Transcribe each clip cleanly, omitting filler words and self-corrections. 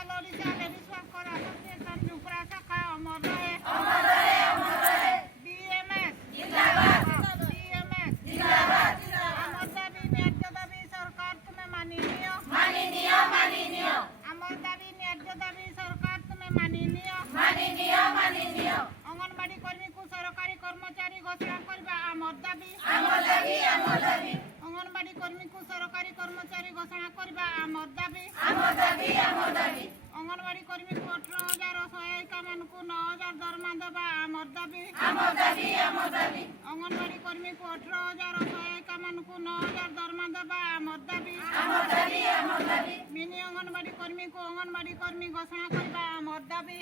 all Odisha ladies worker association Jhupra शाखा अमर रहे बीएमएस जिंदाबाद बीएमएस जिंदाबाद अमर दाबी न्याय्य दाबी सरकार तुम्हें माननीय अमर दाबी न्याय्य दाबी सरकार तुम्हें माननीय अंगनवाड़ी कर्मी को सरकारी कर्मचारी घोषणा करबा अमर दाबी अंगनवाड़ी कर्मी को सरकारी कर्मचारी घोषणा करबा अमर दाबी अंगनवाड़ी कर्मी को 18,000 सहायिका मान को 9,000 दरमा देवा अमर दाबी अंगनवाड़ी कर्मी को 18,000 सहायिका मान को 9,000 दरमा देवा अमर दाबी मिनी अंगनवाड़ी कर्मी को अंगनवाड़ी कर्मी घोषणा करबा अमर दाबी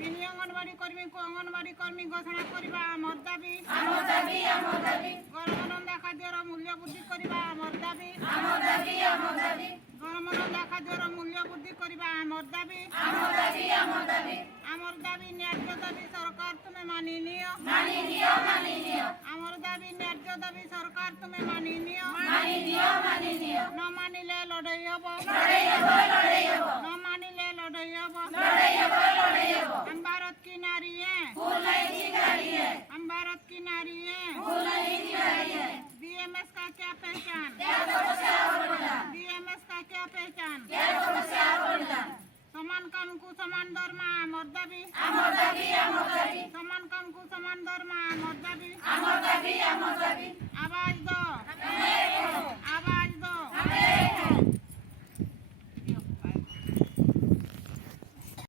मिनी अंगनवाड़ी कर्मी को अंगनवाड़ी कर्मी घोषणा करबा अमर दाबी गरमरंधा खाद्यर मूल्य वृद्धि करबा अमर दाबी गरमरंधा खाद्यर मूल्य वृद्धि करबा अमर दाबी अमर दाबी न्याय्य दाबी सरकार तुम्हें माननीय अमर दाबी न्याय्य दाबी सरकार तुम्हें माननीय न मानिले लड़ाई हब न मानिले लड़ाई हब हम भारत की नारी हैं हम भारत की नारी हैं बीएमएस का क्या पहचान बीएमएस का क्या पहचान समान काम को समान दरमा अमर दाबी समान काम को समान दरमा अमर दाबी